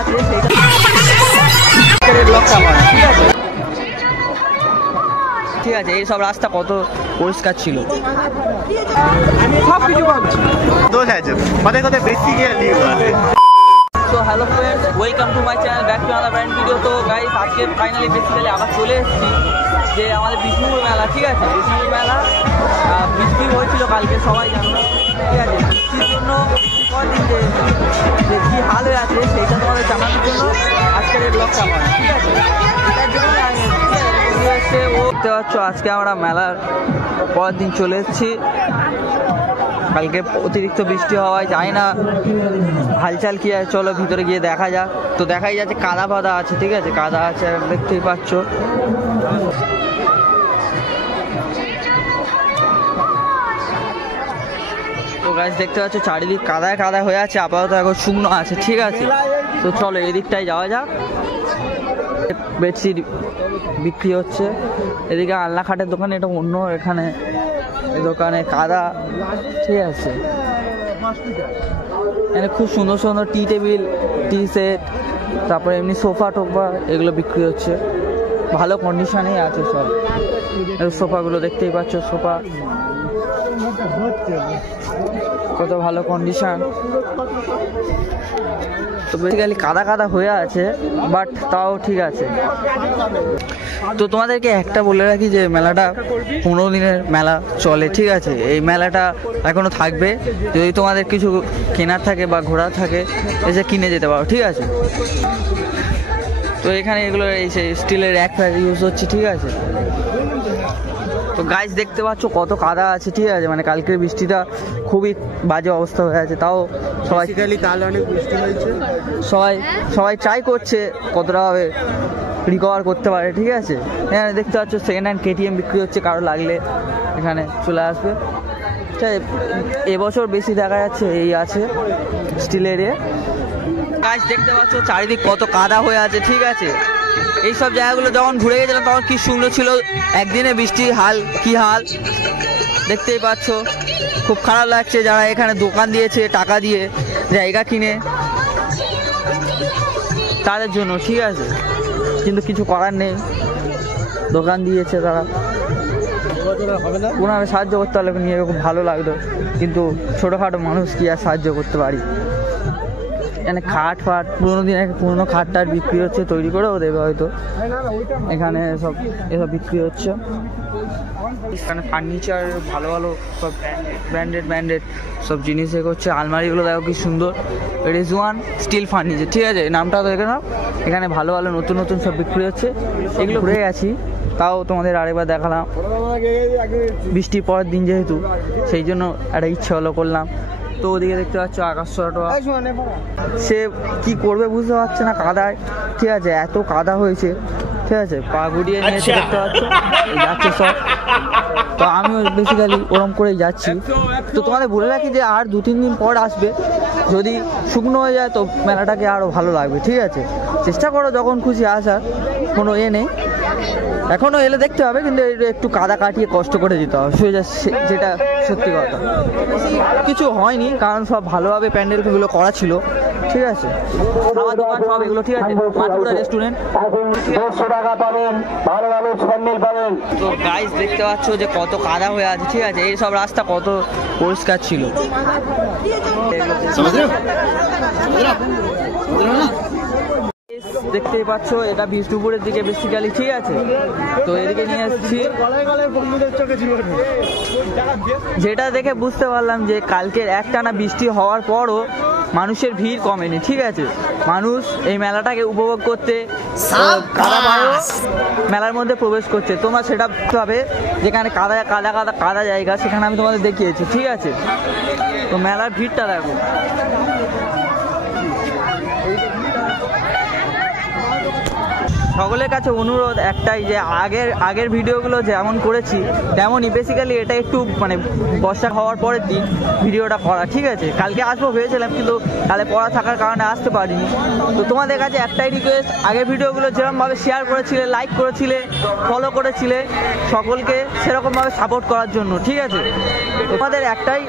আছে সেইটা ঠিক আছে। এই সব রাস্তা কত পরিষ্কার ছিল। তো hello friends, welcome to my channel, back to another brand video. তো গাইস আজকে ফাইনালি বেসিক্যালি আবার চলে এসেছি যে আমাদের বিষ্ণুপুর মেলা। ঠিক আছে, বিষ্ণুপুর মেলা বৃষ্টি হয়েছিল কালকে, সবাই জানো। ঠিক আছে, বৃষ্টির জন্য কদিন যে কী হাল হয়ে আছে সেইটা তোমাদের জানানোর জন্য আজকের এই ব্লগটা আমার। ঠিক আছে, এটার জন্য আমি এসে ও দেখতে পাচ্ছ আজকে আমরা মেলার পরের দিন চলে এসেছি। কালকে অতিরিক্ত বৃষ্টি হওয়ায় যায় না হালচাল কি আছে, চলো ভিতরে গিয়ে দেখা যাক। তো দেখাই যাচ্ছে কাদা ফাদা আছে। ঠিক আছে, কাদা আছে দেখতেই পাচ্ছ। তো গাছ দেখতে পাচ্ছ চারিদিক কাদায় কাদা হয়ে আছে, আপাতত এখন শুকনো আছে। ঠিক আছে, তো চলো এদিকটায় যাওয়া যাক। বেডশিট বিক্রি হচ্ছে এদিকে আলনা খাটের দোকানে, এটা অন্য এখানে এই দোকানে কাদা। ঠিক আছে, এখানে খুব সুন্দর সুন্দর টি টেবিল, টি সেট, তারপরে এমনি সোফা টোফা এগুলো বিক্রি হচ্ছে। ভালো কন্ডিশনেই আছে সব। সোফাগুলো দেখতেই পাচ্ছ, সোফা কত ভালো কন্ডিশন। তো বেসিক্যালি কাদা কাদা হয়ে আছে, বাট তাও ঠিক আছে। তো তোমাদেরকে একটা বলে রাখি যে মেলাটা 15 দিনের মেলা চলে। ঠিক আছে, এই মেলাটা এখনও থাকবে। যদি তোমাদের কিছু কেনার থাকে বা ঘোরার থাকে এসে কিনে যেতে পারো। ঠিক আছে, তো এখানে এগুলো এই স্টিলের এক ইউজ হচ্ছে। ঠিক আছে, তো গাইস দেখতে পাচ্ছ কত কাদা আছে। ঠিক আছে, মানে কালকের বৃষ্টিটা খুবই বাজে অবস্থা হয়ে আছে, তাও সবাই কাল অনেক বৃষ্টি হয়েছে। সবাই ট্রাই করছে কতটা ভাবে রিকভার করতে পারে। ঠিক আছে, এখানে দেখতে পাচ্ছ সেকেন্ড হ্যান্ড কেটিএম বিক্রি হচ্ছে, কারো লাগলে এখানে চলে আসবে। ঠিক আছে, এবছর বেশি দেখা যাচ্ছে এই আছে স্টিলের গাছ দেখতে পাচ্ছ চারিদিক কত কাদা হয়ে আছে। ঠিক আছে, এইসব জায়গাগুলো যখন ঘুরে গেছিলাম তখন কি সুন্দর ছিল। একদিনে বৃষ্টির হাল কি হাল দেখতেই পাচ্ছ। খুব খারাপ লাগছে যারা এখানে দোকান দিয়েছে টাকা দিয়ে জায়গা কিনে তাদের জন্য। ঠিক আছে, কিন্তু কিছু করার নেই, দোকান দিয়েছে তারা, ওনারা সাহায্য করতে পারলে নিয়ে খুব ভালো লাগলো। কিন্তু ছোটোখাটো মানুষ কি আর সাহায্য করতে পারি। এখানে খাট ফাট পুরোনো দিনের পুরোনো খাট টাট বিক্রি হচ্ছে, তৈরি করেও দেবে হয়তো। এখানে এসব বিক্রি হচ্ছে। এখানে ফার্নিচার ভালো ভালো সব ব্র্যান্ডেড সব জিনিস করছে। আলমারিগুলো দেখো কি সুন্দর, রেজওয়ান স্টিল ফার্নিচার। ঠিক আছে, নামটা তো এখানে ভালো ভালো নতুন নতুন সব বিক্রি হচ্ছে। এগুলো ঘুরে গেছি, তাও তোমাদের আরেকবার দেখালাম। বৃষ্টির পরের দিন যেহেতু, সেই জন্য একটা ইচ্ছা হলো করলাম। তো ওদিকে দেখতে পাচ্ছ আকাশ ছোটা, সে কি করবে বুঝতে পারছে না কাদায়। ঠিক আছে, এত কাদা হয়েছে। ঠিক আছে, পা গুড়িয়ে নিয়েছে দেখতে পাচ্ছ, যাচ্ছে সব। তো আমিও বেসিক্যালি ওরম করেই যাচ্ছি। তো তোমাদের বলে রাখি যে আর 2-3 দিন পর আসবে, যদি শুকনো হয়ে যায় তো মেলাটাকে আরও ভালো লাগবে। ঠিক আছে, চেষ্টা করো যখন খুশি আসার, কোনো নেই। এখনও এলে দেখতে হবে, কিন্তু একটু কাদা কাটিয়ে কষ্ট করে যেতে হবে, যেটা সত্যি কথা। কিছু হয়নি, কারণ সব ভালোভাবে প্যান্ডেলগুলো করা ছিল। ঠিক আছে, খাওয়া দোকান সব এগুলো। ঠিক আছে, মাছপুরা রেস্টুরেন্ট। তো গাইস দেখতে পাচ্ছ যে কত কাদা হয়ে আছে। ঠিক আছে, এই সব রাস্তা কত পরিষ্কার ছিল। দেখতেই পাচ্ছ এটা বিষ্ণুপুরের দিকে বেসিক্যালি। ঠিক আছে, তো এদিকে নিয়ে এসেছি। যেটা দেখে বুঝতে পারলাম যে কালকের একটানা বৃষ্টি হওয়ার পরও মানুষের ভিড় কমেনি। ঠিক আছে, মানুষ এই মেলাটাকে উপভোগ করতে মেলার মধ্যে প্রবেশ করছে। তোমরা সেটা ভাবে যেখানে কাদা কাদা কাদা কাদা জায়গা, সেখানে আমি তোমাদের দেখিয়েছি। ঠিক আছে, তো মেলার ভিড়টা দেখো। সকলের কাছে অনুরোধ একটাই, যে আগের ভিডিওগুলো যেমন করেছি তেমনই বেসিক্যালি এটা একটু মানে বর্ষা হওয়ার পরের দিন ভিডিওটা করা, ঠিক আছে? কালকে আসবো ভেবেছিলাম, কিন্তু কালে পড়া থাকার কারণে আসতে পারিনি। তো তোমাদের কাছে একটাই রিকোয়েস্ট, আগের ভিডিওগুলো যেরকমভাবে শেয়ার করেছিলে, লাইক করেছিলে, ফলো করেছিলে, সকলকে সেরকমভাবে সাপোর্ট করার জন্য, ঠিক আছে? তোমাদের একটাই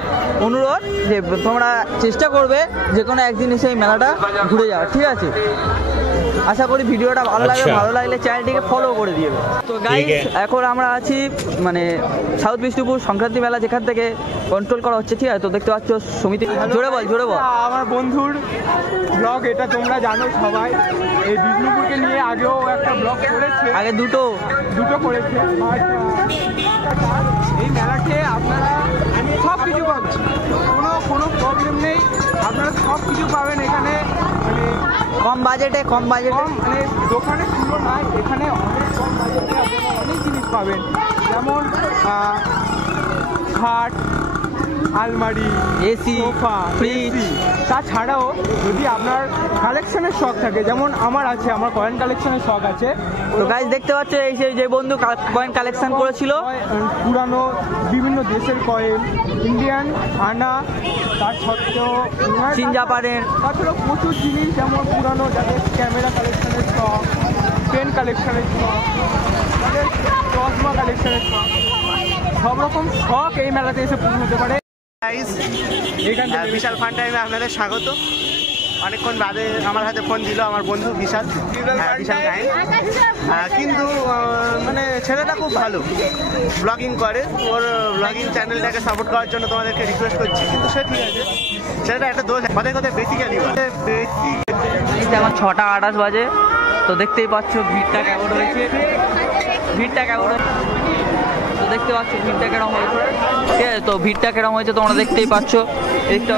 অনুরোধ যে তোমরা চেষ্টা করবে যে কোনো একদিন এসে এই মেলাটা ঘুরে যাওয়ার, ঠিক আছে? আশা করি ভিডিওটা ভালো লাগে, ভালো লাগলে চ্যানেলটিকে ফলো করে দিও। তো গাইস, এখন আমরা আছি মানে সাউথ বিষ্ণুপুর সংক্রান্তি মেলা, যেখান থেকে কন্ট্রোল করা হচ্ছে, ঠিক আছে? তো দেখতে পাচ্ছ সমিতি, জোরে বল। আমার বন্ধুর ব্লগ এটা, তোমরা জানো সবাই। এই বিষ্ণুপুরকে নিয়ে আগেও একটা ব্লগ করেছে, আগে দুটো করেছে। এই মেলাতে আপনারা সব কিছু পাবেন, কোনো প্রবলেম নেই, আপনারা সব কিছু পাবেন এখানে। মানে কম বাজেটে মানে দোকানে তুলনায় এখানে অনেক কম বাজেটে আপনারা অনেক জিনিস পাবেন, যেমন খাট, আলমারি, এসি, সোফা, ফ্রিজ। তাছাড়াও যদি আপনার কালেকশনের শখ থাকে, যেমন আমার আছে, আমার কয়েন কালেকশনের শখ আছে। তো গাইস দেখতে পাচ্ছ এই সেই যে বন্ধু কয়েন কালেকশন করেছিল, পুরানো বিভিন্ন দেশের কয়েন, ইন্ডিয়ান আনা, তার সত্ত্বেও চীন জাপানের, তাছাড়াও প্রচুর জিনিস, যেমন পুরানো যাদের ক্যামেরা কালেকশনের শখ, পেন কালেকশনের শখ, তাদের চশমা কালেকশনের শখ, সব রকম শখ এই মেলাতে এসে পূর্ণ হতে পারে। বিশাল ফান টাইমে আপনাদের স্বাগত। অনেকক্ষণ বাদে আমার হাতে ফোন দিল আমার বন্ধু বিশাল গাইন, কিন্তু মানে ছেলেটা খুব ভালো ব্লগিং করে, ওর ব্লগিং চ্যানেলটাকে সাপোর্ট করার জন্য তোমাদেরকে রিকোয়েস্ট করছি। কিন্তু সে ঠিক আছে, ছেলেটা একটা দোষ কথায় বেসিক্যালি এখন 6:28 বাজে। তো দেখতেই পাচ্ছ ভিড়টা কেমন হয়েছে, তো দেখতে পাচ্ছ ভিড়টা কেরম হয়েছে, ঠিক আছে? তো ভিড়টা কেরম হয়েছে তোমরা দেখতেই পাচ্ছ, দেখতে